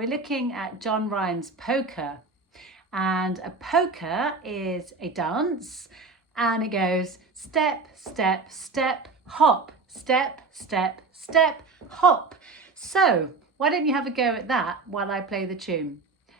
we're looking at John Ryan's Polka. And a polka is a dance, and it goes step, step, step, hop, step, step, step, hop. So why don't you have a go at that while I play the tune?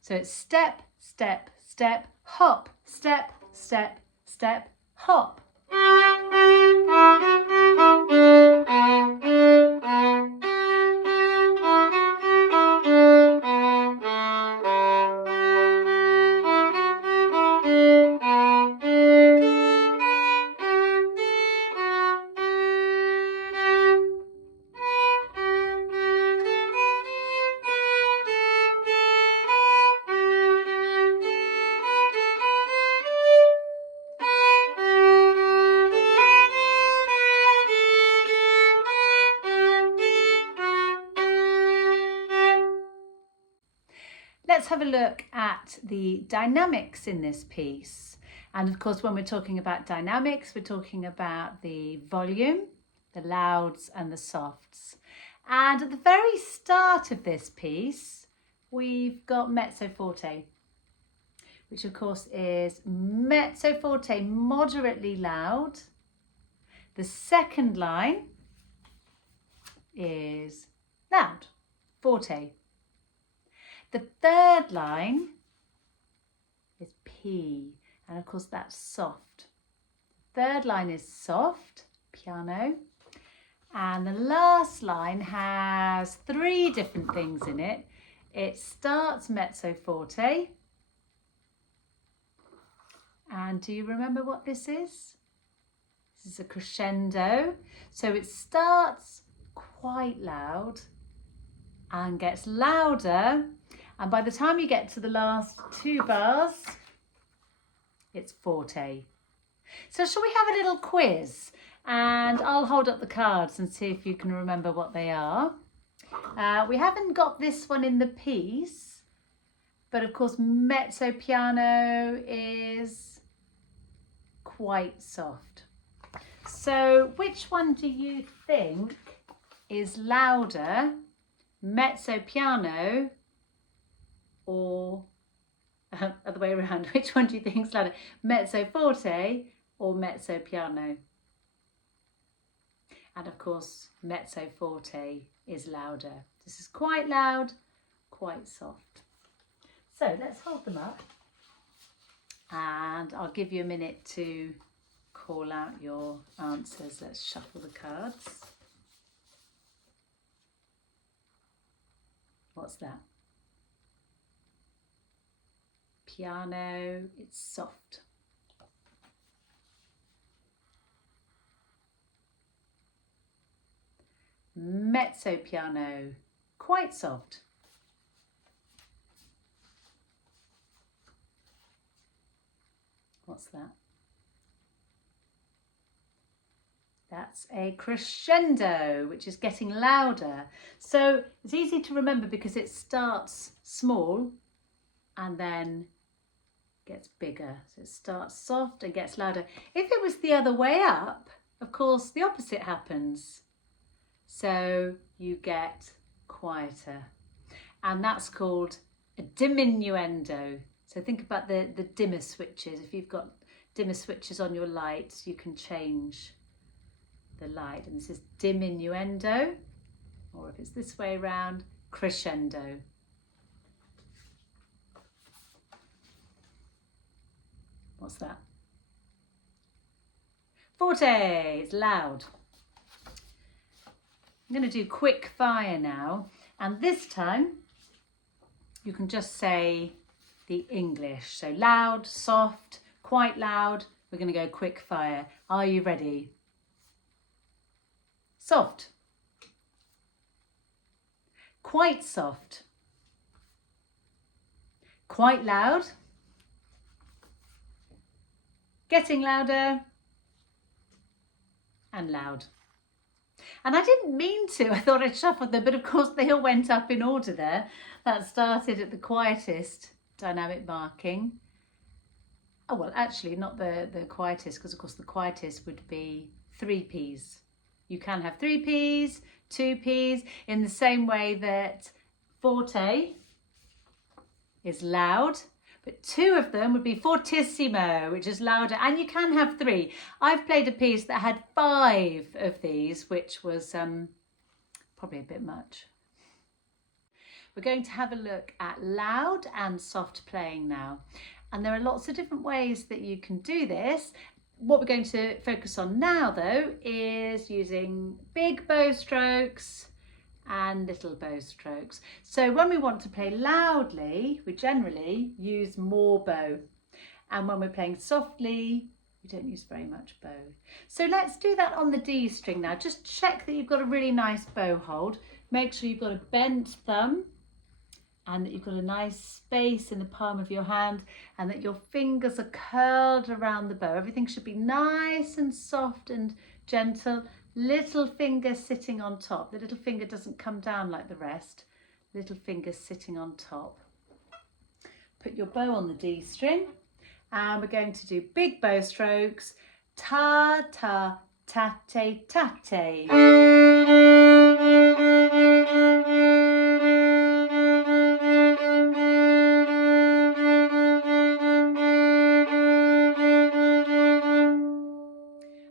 So it's step, step, step, hop, step, step, step, hop. Let's have a look at the dynamics in this piece. And of course, when we're talking about dynamics, we're talking about the volume, the louds and the softs. And at the very start of this piece, we've got mezzo forte, which of course is mezzo forte moderately loud. The second line is loud, forte. The third line is P, and of course that's soft. Third line is soft, piano, and the last line has three different things in it. It starts mezzo forte, and do you remember what this is? This is a crescendo, so it starts quite loud and gets louder. And by the time you get to the last two bars, it's forte. So shall we have a little quiz? And I'll hold up the cards and see if you can remember what they are. We haven't got this one in the piece, but of course mezzo piano is quite soft. So which one do you think is louder, mezzo piano or other way around? Which one do you think is louder, mezzo forte or mezzo piano? And of course mezzo forte is louder. This is quite loud, quite soft. So let's hold them up and I'll give you a minute to call out your answers. Let's shuffle the cards. What's that? Piano, it's soft. Mezzo piano, quite soft. What's that? That's a crescendo, which is getting louder. So it's easy to remember because it starts small and then gets bigger. So it starts soft and gets louder. If it was the other way up, of course, the opposite happens. So you get quieter. And that's called a diminuendo. So think about the dimmer switches. If you've got dimmer switches on your lights, you can change the light. And this is diminuendo, or if it's this way around, crescendo. What's that? Forte, it's loud. I'm going to do quick fire now, and this time you can just say the English. So loud, soft, quite loud. We're going to go quick fire. Are you ready? Soft. Quite soft. Quite loud. Getting louder. And loud. And I didn't mean to. I thought I'd shuffled them, but of course they all went up in order there. That started at the quietest dynamic marking. Oh, well, actually not the quietest, because of course the quietest would be 3 Ps. You can have 3 Ps, 2 Ps, in the same way that forte is loud, but 2 of them would be fortissimo, which is louder, and you can have 3. I've played a piece that had 5 of these, which was probably a bit much. We're going to have a look at loud and soft playing now. And there are lots of different ways that you can do this. What we're going to focus on now though is using big bow strokes and little bow strokes. So when we want to play loudly, we generally use more bow. And when we're playing softly, we don't use very much bow. So let's do that on the D string now. Just check that you've got a really nice bow hold. Make sure you've got a bent thumb and that you've got a nice space in the palm of your hand and that your fingers are curled around the bow. Everything should be nice and soft and gentle. Little finger sitting on top. The little finger doesn't come down like the rest. Little finger sitting on top. Put your bow on the D string and we're going to do big bow strokes. Ta, ta, tate, tate.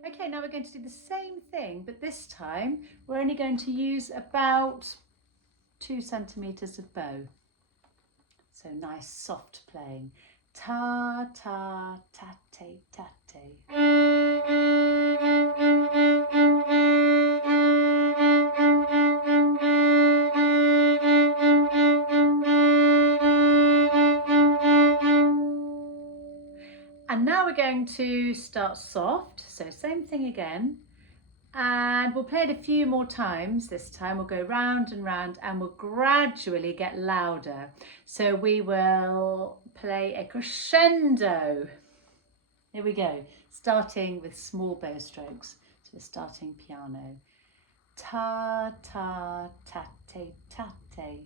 Okay, now we're going to do the same thing, but this time we're only going to use about 2 centimetres of bow. So nice soft playing. Ta, ta, tate, tate. And now we're going to start soft, so same thing again. And we'll play it a few more times. This time we'll go round and round and we'll gradually get louder. So we will play a crescendo. Here we go, starting with small bow strokes. So we're starting piano. Ta, ta, tate, tate.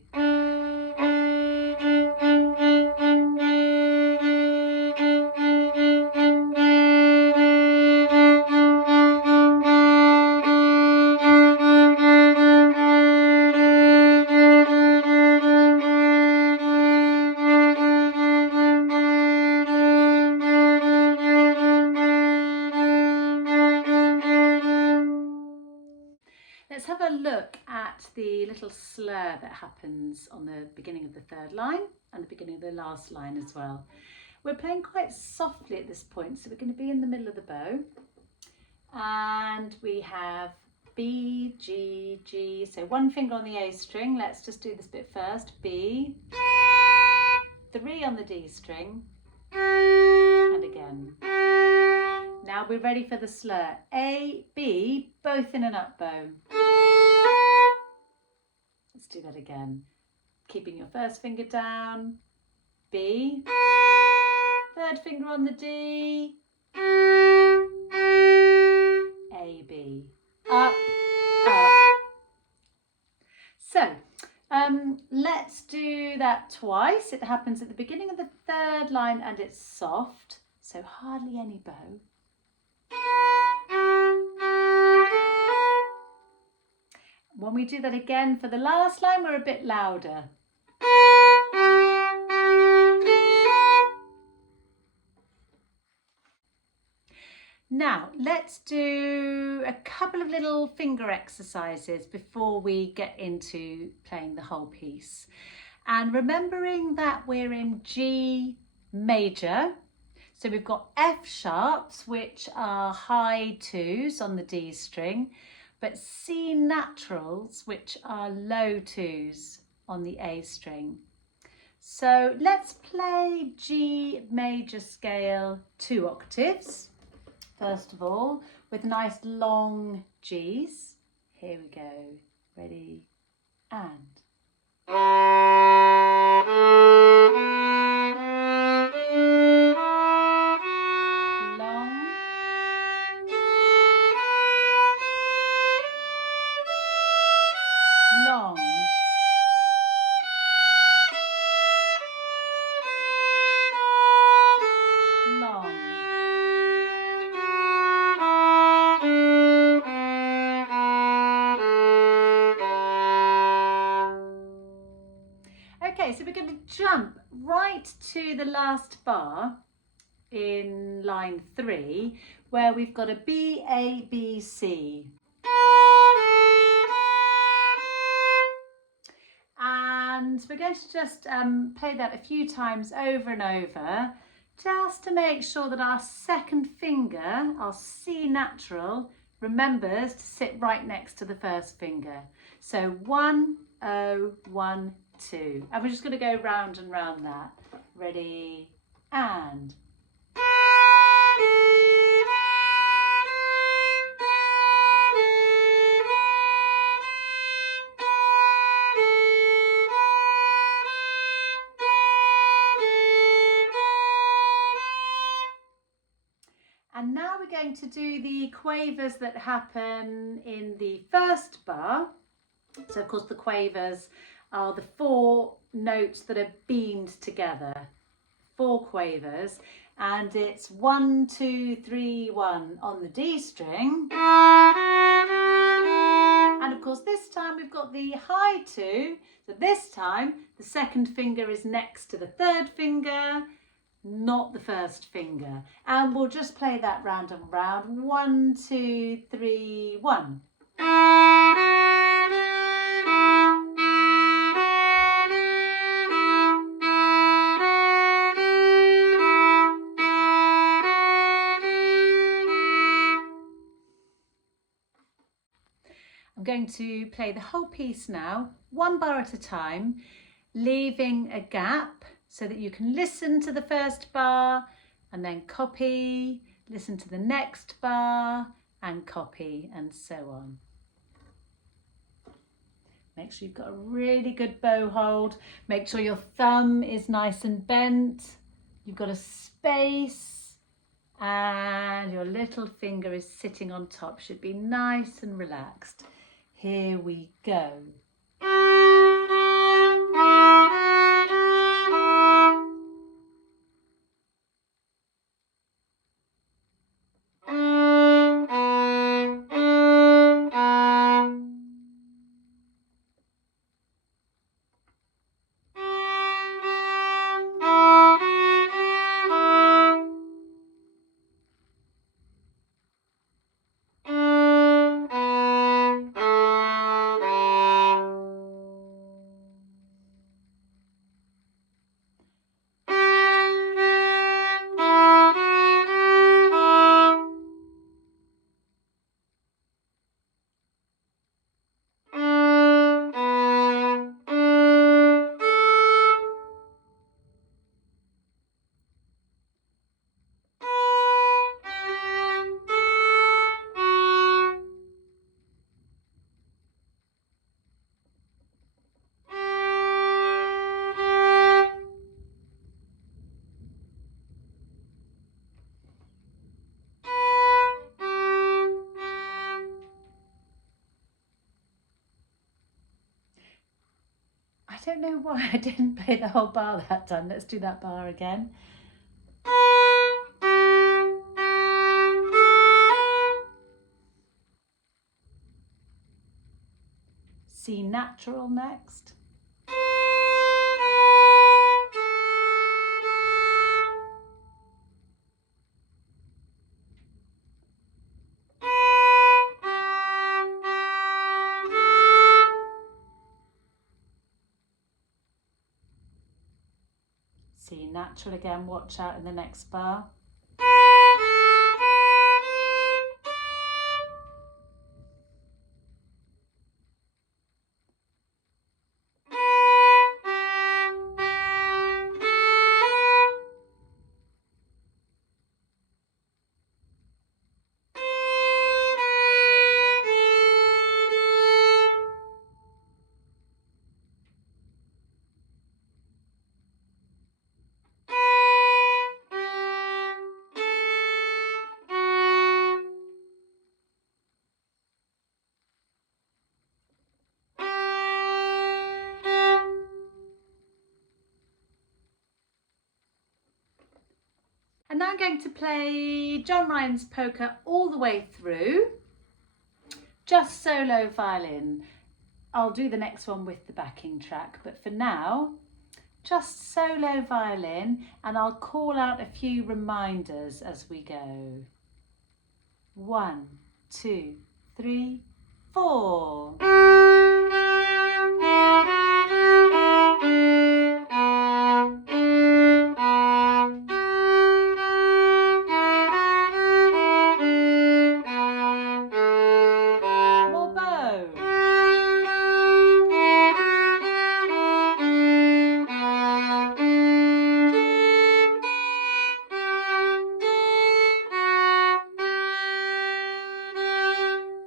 Let's have a look at the little slur that happens on the beginning of the 3rd line and the beginning of the last line as well. We're playing quite softly at this point, so we're going to be in the middle of the bow. And we have B, G, G. So 1 finger on the A string. Let's just do this bit first. B. 3 on the D string. And again. Now we're ready for the slur. A, B, both in an up bow. Let's do that again. Keeping your 1st finger down. B. 3rd finger on the D. A, B. Up, up. So, let's do that twice. It happens at the beginning of the 3rd line and it's soft, so hardly any bow. When we do that again for the last line, we're a bit louder. Now, let's do a couple of little finger exercises before we get into playing the whole piece. And remembering that we're in G major, so we've got F sharps, which are high 2s on the D string, but C naturals, which are low 2s on the A string. So let's play G major scale 2 octaves. First of all, with nice long Gs. Here we go. Ready? And. Long. Long. Long. Okay, so we're going to jump right to the last bar in line 3 where we've got a B, A, B, C. And we're going to just play that a few times over and over, just to make sure that our second finger, our C natural, remembers to sit right next to the first finger. So 1, 0, 1, 2. And we're just going to go round and round that. Ready, and. And now we're going to do the quavers that happen in the first bar. So of course the quavers are the 4 notes that are beamed together. 4 quavers, and it's 1, 2, 3, 1 on the D string. And of course this time we've got the high 2. So this time the second finger is next to the third finger, not the first finger. And we'll just play that round and round. 1, 2, 3, 1. I'm going to play the whole piece now, 1 bar at a time, leaving a gap so that you can listen to the first bar and then copy, listen to the next bar and copy, and so on. Make sure you've got a really good bow hold. Make sure your thumb is nice and bent. You've got a space and your little finger is sitting on top. Should be nice and relaxed. Here we go. I don't know why I didn't play the whole bar that time. Let's do that bar again. C natural next. C natural again, watch out in the next bar. And now I'm going to play John Ryan's Polka all the way through, just solo violin. I'll do the next one with the backing track, but for now, just solo violin, and I'll call out a few reminders as we go. 1, 2, 3, 4. More bow.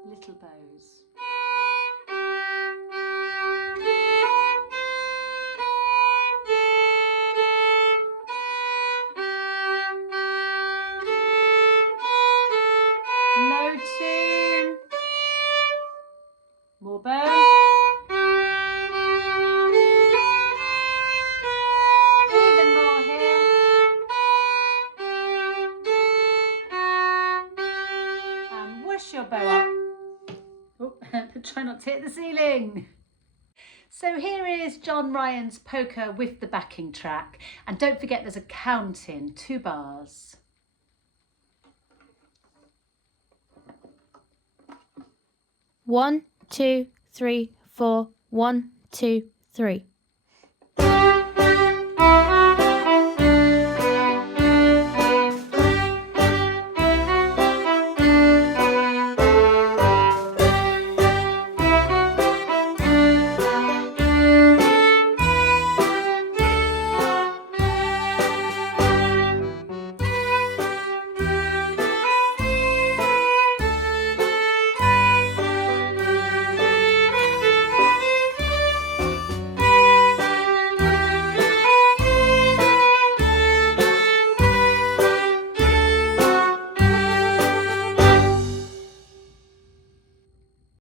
Little bows. Low tune. More bows. Even more here. And whoosh your bow up. Oh, try not to hit the ceiling. So here is John Ryan's Polka with the backing track. And don't forget there's a count in, 2 bars. 1, 2, 3, 4. 1, 2, 3.